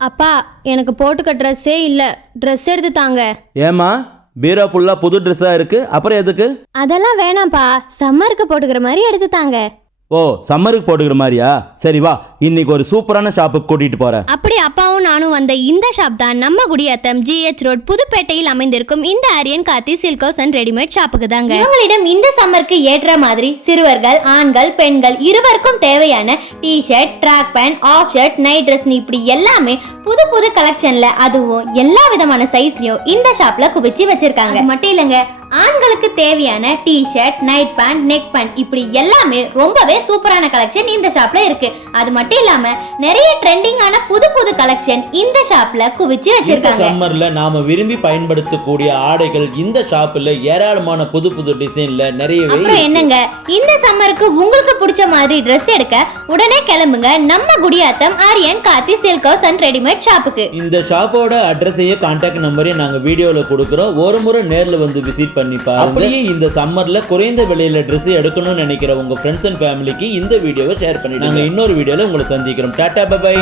அப்பா எனக்கு போட்டுக்க ட்ரெஸ்ஸே இல்லை. ட்ரெஸ் எடுத்து தாங்க. ஏம்மா? பீரோ ஃபுல்லாக புது ட்ரெஸ்ஸாக இருக்குது அப்புறம் எதுக்கு? அதெல்லாம் வேணாம்ப்பா. சம்மருக்கு போட்டுக்கிற மாதிரி எடுத்து தாங்க. ஓ சம்மருக்கு போட்டுக்கிற மாதிரியா? சரி வா இன்னைக்கு ஒரு சூப்பரான ஷாப்புக்கு கூட்டிகிட்டு போகிறேன் அப்படி அப்பாவும் நானும் வந்த இந்த ஷாப் தான் நம்ம குடியாத்தம். ஜிஹெச் ரோட் புதுப்பேட்டையில் அமைந்திருக்கும் இந்த ஆரியன் காத்தி சில்கோஸ் அண்ட் ரெடிமேட் ஷாப்புக்கு தாங்க இவங்களிடம் இந்த சம்மருக்கு ஏற்ற மாதிரி சிறுவர்கள் ஆண்கள் பெண்கள் இருவருக்கும் தேவையான T shirt track pant half shirt night dress இப்படி எல்லாமே புது புது கலெக்ஷன்ல அதுவும் எல்லா விதமான சைஸ்லயும் இந்த ஷாப்ல குவிச்சு வச்சிருக்காங்க. மட்டும் இல்லைங்க ஆண்களுக்கு தேவையான T shirt night pant neck band இப்படி எல்லாமே ரொம்பவே சூப்பரான கலெக்ஷன் இந்த ஷாப்ல இருக்கு. அது மட்டும் இல்லாம நிறைய ட்ரெண்டிங்கான புது கலெக்ஷன் இந்த ஷாப்ல குவிச்சு இந்த வச்சிருக்காங்க. சம்மர்ல நாம விரும்பி பயன்படுத்தக்கூடிய ஆடைகள் இந்த ஷாப்ல ஏராளமான புது புது டிசைன்ல நிறையவே அப்புறம். என்னங்க? இந்த சம்மருக்கு உங்களுக்கு பிடிச்ச மாதிரி Dress எடுக்க உடனே கிளம்புங்க நம்ம குடியாத்தம் ஆரியன் காத்தி சில்கோஸ் அண்ட் ரெடிமேட் ஷாப்புக்கு இந்த ஷாப்போட அட்ரஸையும் கான்டாக்ட் நம்பரையும் நாங்க வீடியோல கொடுக்குறோம். ஒரு முறை நேர்ல வந்து விசிட் பண்ணி பாருங்க. அப்படியே இந்த சம்மர்ல குறைந்த விலையில Dress எடுக்கணும்னு நினைக்கிற உங்க ஃப்ரெண்ட்ஸ் அண்ட் ஃபேமிலிக்கு இந்த வீடியோவை ஷேர் பண்ணி நாங்க இன்னொரு வீடியோல உங்களை சந்திக்கிறோம். Tata bye